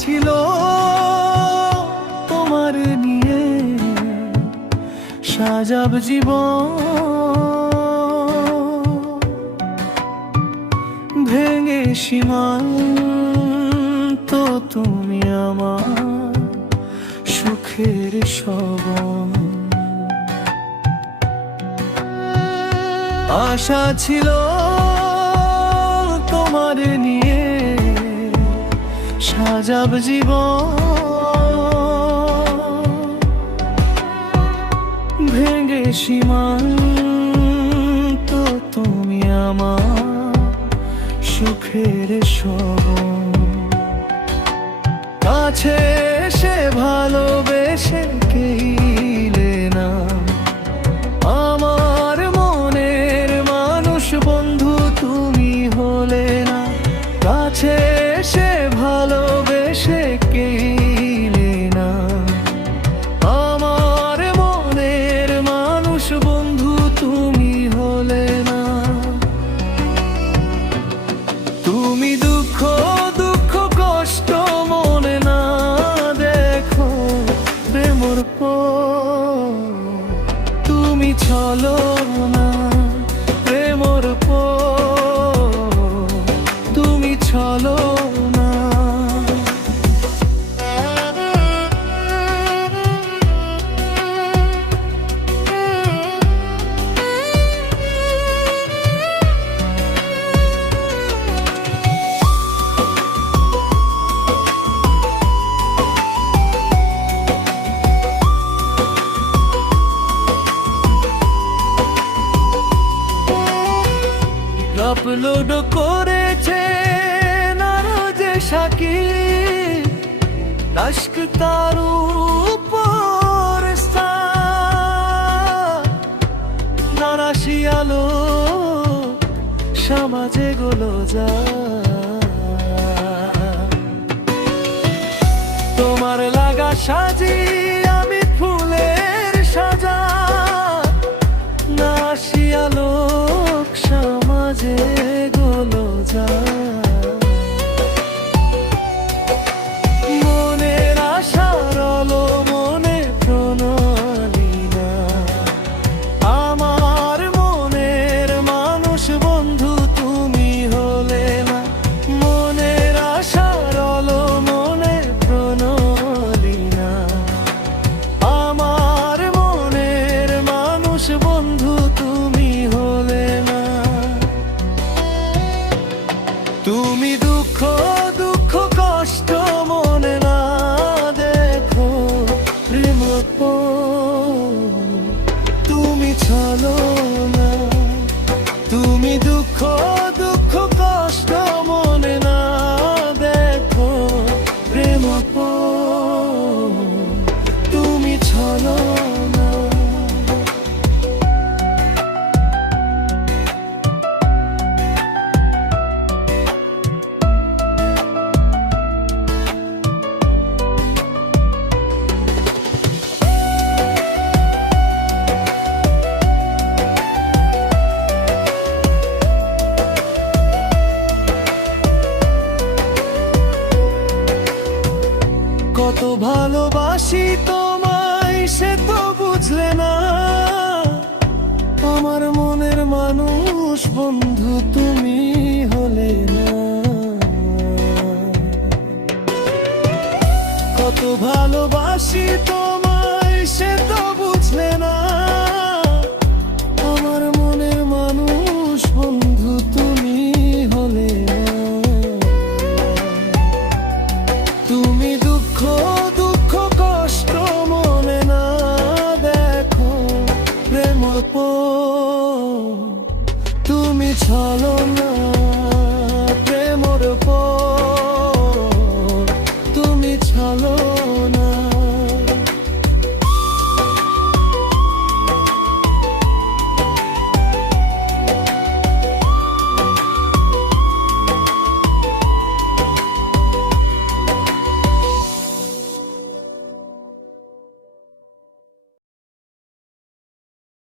ছিল তোমার নিয়ে সাজাব জীবন, ভেঙে সীমান্ত তুমি আমার সুখের শবন। আশা ছিল তোমার নিয়ে সাজাব জীবন, ভেঙে সীমান্ত তুমি আমার সুখের শবন। কাছে এসে ভালোবেসে কেইলে না আমার মনের মানুষ, বন্ধু তুমি হলে না। কাছে এসে ভালোবেসে কেইলে না আমার মনের মানুষ, বন্ধু তুমি হলে না। তুমি দুঃখ দুঃখ কষ্ট মনে না দেখো প্রেমর পর, তুমি চলো না প্রেমর পর, তুমি চলো না। আপলোড করেছে নারো যে শাকিব, আশক তার উপর নারাশি আলো সমাজে গুলো যা। তোমার লাগা সাজি আমি ফুলের সাজা, নারাশি আলো সমাজে গুলো যা। মনের আশার আলো মনে প্রণালী না আমার মনের মানুষ, বন্ধু তুমি হলে না। মনের আশার আলো মনে প্রণালী না আমার মনের মানুষ, বন্ধু তুমি হলে না। তুমি দুঃখ দুঃখ কষ্ট মনে না দেখো প্রেম পর, তুমি চলো না। তুমি দুঃখ দুঃখ কষ্ট মনে না দেখো প্রেম পর, তুমি চলো না। কত ভালোবাসি তোমায় সে তো বুঝলে না আমার মনের মানুষ, বন্ধু তুমি হলে না। কত ভালোবাসি তো